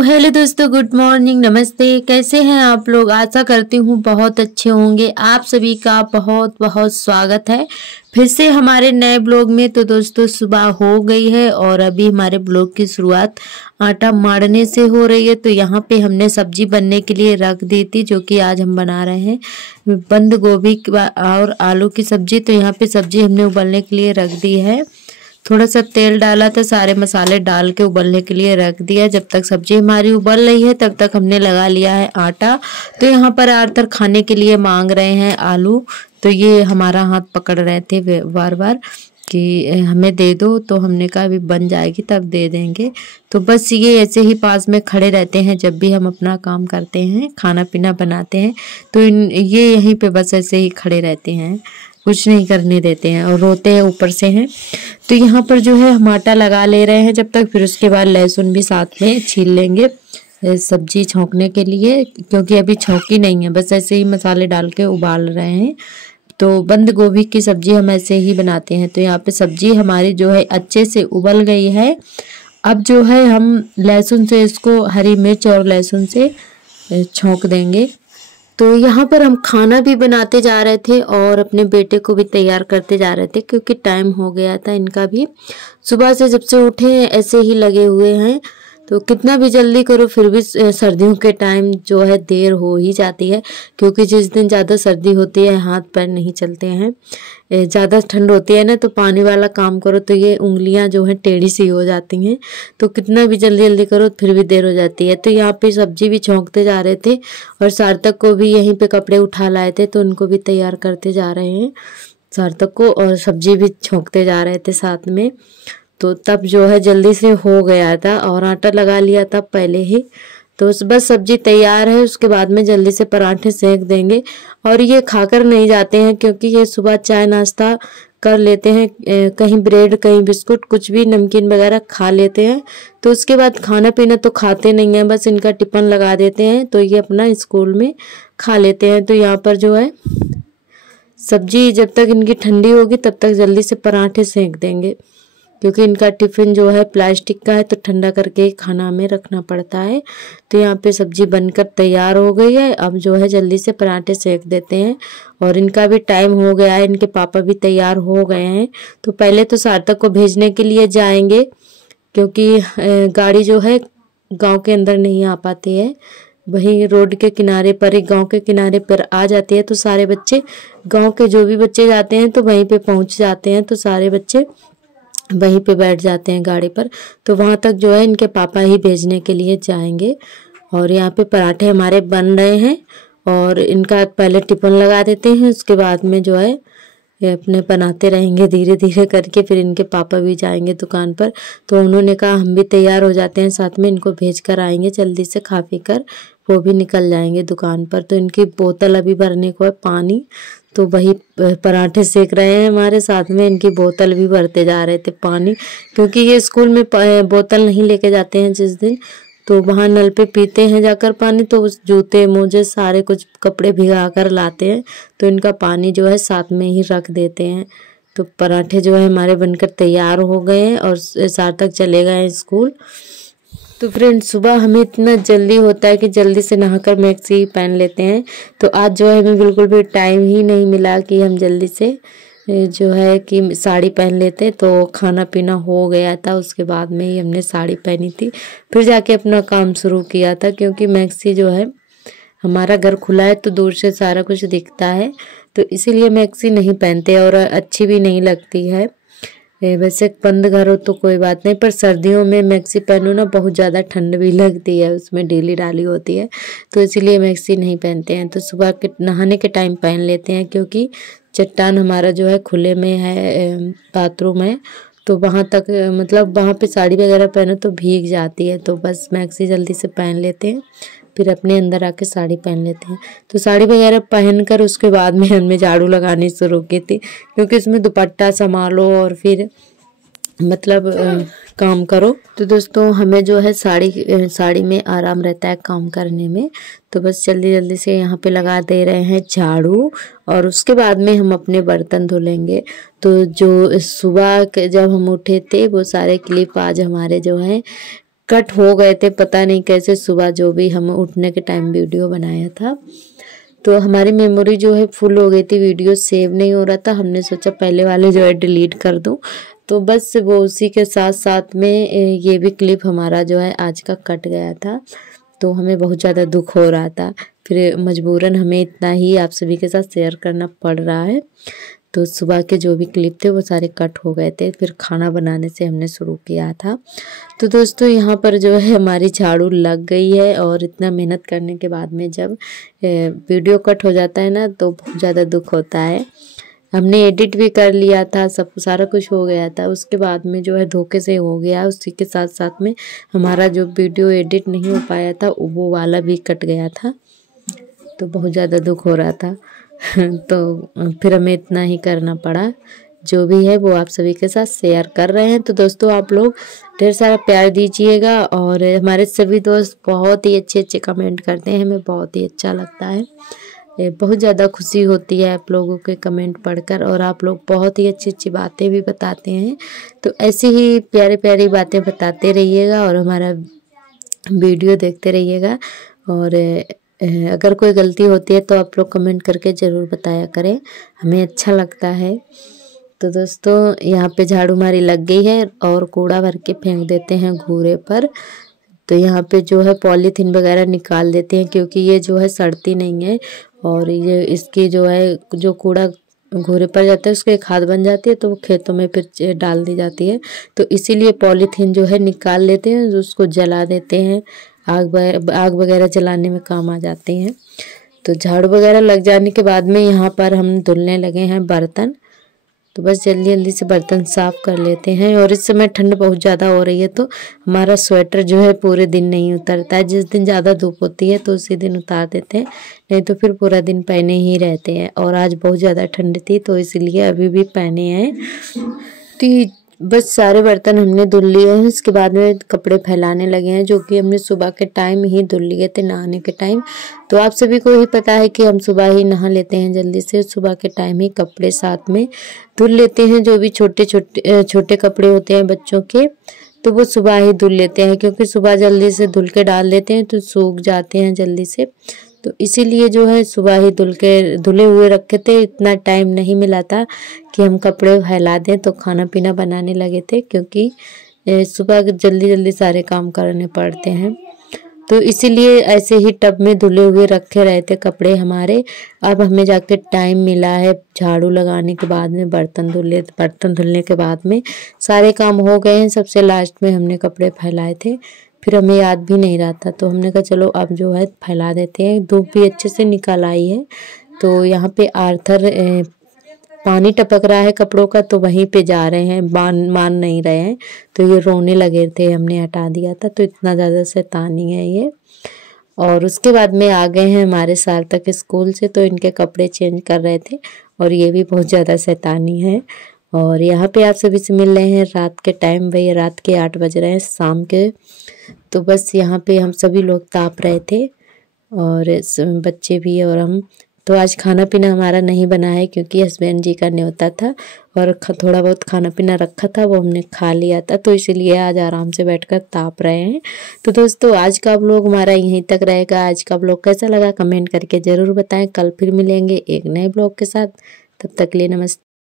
Hello दोस्तों, good morning, नमस्ते। कैसे हैं आप लोग? आशा करती हूँ बहुत अच्छे होंगे। आप सभी का बहुत बहुत स्वागत है फिर से हमारे नए ब्लॉग में। तो दोस्तों, सुबह हो गई है और अभी हमारे ब्लॉग की शुरुआत आटा मारने से हो रही है। तो यहाँ पे हमने सब्जी बनने के लिए रख दी थी, जो कि आज हम बना रहे हैं बंद गोभी और आलू की सब्जी। तो यहाँ पे सब्जी हमने उबलने के लिए रख दी है। थोड़ा सा तेल डाला था, सारे मसाले डाल के उबलने के लिए रख दिया। जब तक सब्जी हमारी उबल रही है तब तक हमने लगा लिया है आटा। तो यहाँ पर आर्थर खाने के लिए मांग रहे हैं आलू। तो ये हमारा हाथ पकड़ रहे थे बार बार कि हमें दे दो। तो हमने कहा अभी बन जाएगी तब दे देंगे। तो बस ये ऐसे ही पास में खड़े रहते हैं जब भी हम अपना काम करते हैं, खाना पीना बनाते हैं। तो ये यहीं पे बस ऐसे ही खड़े रहते हैं, कुछ नहीं करने देते हैं और रोते हैं ऊपर से हैं। तो यहाँ पर जो है हम आटा लगा ले रहे हैं जब तक, फिर उसके बाद लहसुन भी साथ में छील लेंगे सब्जी छौंकने के लिए, क्योंकि अभी छौंकी नहीं है, बस ऐसे ही मसाले डाल के उबाल रहे हैं। तो बंद गोभी की सब्जी हम ऐसे ही बनाते हैं। तो यहाँ पे सब्जी हमारी जो है अच्छे से उबल गई है। अब जो है हम लहसुन से इसको, हरी मिर्च और लहसुन से छौंक देंगे। तो यहाँ पर हम खाना भी बनाते जा रहे थे और अपने बेटे को भी तैयार करते जा रहे थे, क्योंकि टाइम हो गया था इनका भी। सुबह से जब से उठे हैं ऐसे ही लगे हुए हैं। तो कितना भी जल्दी करो फिर भी सर्दियों के टाइम जो है देर हो ही जाती है, क्योंकि जिस दिन ज़्यादा सर्दी होती है हाथ पैर नहीं चलते हैं। ज़्यादा ठंड होती है ना, तो पानी वाला काम करो तो ये उंगलियां जो है टेढ़ी सी हो जाती हैं। तो कितना भी जल्दी जल्दी करो फिर भी देर हो जाती है। तो यहाँ पे सब्जी भी छौंकते जा रहे थे और सार्थक को भी यहीं पे कपड़े उठा लाए थे, तो उनको भी तैयार करते जा रहे हैं सार्थक को, और सब्जी भी छौंकते जा रहे थे साथ में। तो तब जो है जल्दी से हो गया था और आटा लगा लिया था पहले ही। तो बस सब्जी तैयार है, उसके बाद में जल्दी से पराठे सेक देंगे। और ये खाकर नहीं जाते हैं, क्योंकि ये सुबह चाय नाश्ता कर लेते हैं, कहीं ब्रेड कहीं बिस्कुट कुछ भी नमकीन वगैरह खा लेते हैं। तो उसके बाद खाना पीना तो खाते नहीं हैं, बस इनका टिफिन लगा देते हैं तो ये अपना स्कूल में खा लेते हैं। तो यहाँ पर जो है सब्जी जब तक इनकी ठंडी होगी तब तक जल्दी से पराठे सेक देंगे, क्योंकि इनका टिफिन जो है प्लास्टिक का है, तो ठंडा करके ही खाना हमें रखना पड़ता है। तो यहाँ पे सब्जी बनकर तैयार हो गई है। अब जो है जल्दी से पराठे सेक देते हैं और इनका भी टाइम हो गया है, इनके पापा भी तैयार हो गए हैं। तो पहले तो सार्थक को भेजने के लिए जाएंगे, क्योंकि गाड़ी जो है गाँव के अंदर नहीं आ पाती है, वहीं रोड के किनारे पर, एक गांव के किनारे पर आ जाती है। तो सारे बच्चे, गांव के जो भी बच्चे जाते हैं तो वहीं पे पहुंच जाते हैं। तो सारे बच्चे वहीं पे बैठ जाते हैं गाड़ी पर। तो वहां तक जो है इनके पापा ही भेजने के लिए जाएंगे। और यहाँ पे पराठे हमारे बन रहे हैं और इनका पहले टिफिन लगा देते हैं, उसके बाद में जो है ये अपने बनाते रहेंगे धीरे धीरे करके। फिर इनके पापा भी जाएंगे दुकान पर। तो उन्होंने कहा हम भी तैयार हो जाते हैं साथ में, इनको भेज कर आएंगे, जल्दी से खा पी कर वो भी निकल जाएंगे दुकान पर। तो इनकी बोतल अभी भरने को है पानी, तो वही पराठे सेक रहे हैं हमारे साथ में, इनकी बोतल भी भरते जा रहे थे पानी, क्योंकि ये स्कूल में बोतल नहीं लेके जाते हैं जिस दिन, तो वहाँ नल पे पीते हैं जाकर पानी। तो उस जूते मोजे सारे कुछ कपड़े भिगा कर लाते हैं, तो इनका पानी जो है साथ में ही रख देते हैं। तो पराठे जो है हमारे बनकर तैयार हो गए हैं और सार्थक चले गए हैं स्कूल। तो फ्रेंड, सुबह हमें इतना जल्दी होता है कि जल्दी से नहाकर मैक्सी पहन लेते हैं। तो आज जो है हमें बिल्कुल भी टाइम ही नहीं मिला कि हम जल्दी से जो है कि साड़ी पहन लेते। तो खाना पीना हो गया था, उसके बाद में ही हमने साड़ी पहनी थी, फिर जाके अपना काम शुरू किया था। क्योंकि मैक्सी जो है, हमारा घर खुला है तो दूर से सारा कुछ दिखता है, तो इसीलिए मैक्सी नहीं पहनते और अच्छी भी नहीं लगती है। वैसे बंद घर हो तो कोई बात नहीं, पर सर्दियों में मैक्सी पहनो ना, बहुत ज़्यादा ठंड भी लगती है, उसमें ढीली डाली होती है, तो इसीलिए मैक्सी नहीं पहनते हैं। तो सुबह के नहाने के टाइम पहन लेते हैं, क्योंकि चट्टान हमारा जो है खुले में है, बाथरूम है, तो वहाँ तक मतलब वहाँ पे साड़ी वगैरह पहनो तो भीग जाती है। तो बस मैक्सी जल्दी से पहन लेते हैं, फिर अपने अंदर आके साड़ी पहन लेते हैं। तो साड़ी वगैरह पहन कर उसके बाद में हमने झाड़ू लगानी शुरू की थी, क्योंकि इसमें दुपट्टा संभालो और फिर मतलब काम करो। तो दोस्तों, हमें जो है साड़ी में आराम रहता है काम करने में। तो बस जल्दी जल्दी से यहाँ पे लगा दे रहे हैं झाड़ू, और उसके बाद में हम अपने बर्तन धो लेंगे। तो जो सुबह जब हम उठे थे वो सारे क्लिप आज हमारे जो है कट हो गए थे, पता नहीं कैसे। सुबह जो भी हम उठने के टाइम वीडियो बनाया था तो हमारी मेमोरी जो है फुल हो गई थी, वीडियो सेव नहीं हो रहा था। हमने सोचा पहले वाले जो है डिलीट कर दूं, तो बस वो उसी के साथ साथ में ये भी क्लिप हमारा जो है आज का कट गया था। तो हमें बहुत ज़्यादा दुख हो रहा था, फिर मजबूरन हमें इतना ही आप सभी के साथ शेयर करना पड़ रहा है। तो सुबह के जो भी क्लिप थे वो सारे कट हो गए थे, फिर खाना बनाने से हमने शुरू किया था। तो दोस्तों यहाँ पर जो है हमारी झाड़ू लग गई है, और इतना मेहनत करने के बाद में जब वीडियो कट हो जाता है ना तो बहुत ज़्यादा दुख होता है। हमने एडिट भी कर लिया था, सब सारा कुछ हो गया था, उसके बाद में जो है धोखे से हो गया। उसी के साथ साथ में हमारा जो वीडियो एडिट नहीं हो पाया था वो वाला भी कट गया था, तो बहुत ज़्यादा दुख हो रहा था। तो फिर हमें इतना ही करना पड़ा, जो भी है वो आप सभी के साथ शेयर कर रहे हैं। तो दोस्तों आप लोग ढेर सारा प्यार दीजिएगा, और हमारे सभी दोस्त बहुत ही अच्छे अच्छे कमेंट करते हैं, हमें बहुत ही अच्छा लगता है। बहुत ज़्यादा खुशी होती है आप लोगों के कमेंट पढ़कर, और आप लोग बहुत ही अच्छी अच्छी बातें भी बताते हैं। तो ऐसी ही प्यारी प्यारी बातें बताते रहिएगा और हमारा वीडियो देखते रहिएगा। और अगर कोई गलती होती है तो आप लोग कमेंट करके ज़रूर बताया करें, हमें अच्छा लगता है। तो दोस्तों यहाँ पे झाड़ू हमारी लग गई है, और कूड़ा भर के फेंक देते हैं घूरे पर। तो यहाँ पे जो है पॉलीथीन वगैरह निकाल देते हैं, क्योंकि ये जो है सड़ती नहीं है, और ये इसकी जो है जो कूड़ा घूरे पर जाता है उसकी खाद बन जाती है, तो वो खेतों में फिर डाल दी जाती है। तो इसीलिए पॉलीथीन जो है निकाल लेते हैं, उसको जला देते हैं, आग वगैरह जलाने में काम आ जाते हैं। तो झाड़ू वगैरह लग जाने के बाद में यहाँ पर हम धुलने लगे हैं बर्तन। तो बस जल्दी जल्दी से बर्तन साफ कर लेते हैं। और इस समय ठंड बहुत ज़्यादा हो रही है, तो हमारा स्वेटर जो है पूरे दिन नहीं उतरता है। जिस दिन ज़्यादा धूप होती है तो उसी दिन उतार देते हैं, नहीं तो फिर पूरा दिन पहने ही रहते हैं। और आज बहुत ज़्यादा ठंड थी तो इसलिए अभी भी पहने हैं। तो बस सारे बर्तन हमने धुल लिए हैं, इसके बाद में कपड़े फैलाने लगे हैं, जो कि हमने सुबह के टाइम ही धुल लिए थे, नहाने के टाइम। तो आप सभी को ही पता है कि हम सुबह ही नहा लेते हैं जल्दी से, सुबह के टाइम ही कपड़े साथ में धुल लेते हैं। जो भी छोटे कपड़े होते हैं बच्चों के, तो वो सुबह ही धुल लेते हैं, क्योंकि सुबह जल्दी से धुल के डाल देते हैं तो सूख जाते हैं जल्दी से। तो इसीलिए जो है सुबह ही धुले हुए रखे थे। इतना टाइम नहीं मिला था कि हम कपड़े फैला दें, तो खाना पीना बनाने लगे थे, क्योंकि सुबह जल्दी जल्दी सारे काम करने पड़ते हैं। तो इसीलिए ऐसे ही टब में धुले हुए रखे रहे थे कपड़े हमारे। अब हमें जाके टाइम मिला है झाड़ू लगाने के बाद में, बर्तन धुलने के बाद में सारे काम हो गए हैं। सबसे लास्ट में हमने कपड़े फैलाए थे, फिर हमें याद भी नहीं रहा था, तो हमने कहा चलो अब जो है फैला देते हैं। धूप भी अच्छे से निकल आई है। तो यहाँ पे आर्थर पानी टपक रहा है कपड़ों का, तो वहीं पे जा रहे हैं, मान नहीं रहे हैं। तो ये रोने लगे थे, हमने हटा दिया था। तो इतना ज़्यादा शैतानी है ये। और उसके बाद में आ गए हैं हमारे सार्थक स्कूल से, तो इनके कपड़े चेंज कर रहे थे, और ये भी बहुत ज़्यादा शैतानी है। और यहाँ पे आप सभी से मिल रहे हैं रात के टाइम, वही रात के 8 बज रहे हैं शाम के। तो बस यहाँ पे हम सभी लोग ताप रहे थे, और बच्चे भी और हम। तो आज खाना पीना हमारा नहीं बना है, क्योंकि हस्बैंड जी का न्योता था, और थोड़ा बहुत खाना पीना रखा था वो हमने खा लिया था, तो इसीलिए आज आराम से बैठकर ताप रहे हैं। तो दोस्तों आज का व्लॉग हमारा यहीं तक रहेगा। आज का व्लॉग कैसा लगा कमेंट करके ज़रूर बताएं। कल फिर मिलेंगे एक नए व्लॉग के साथ, तब तक के लिए नमस्ते।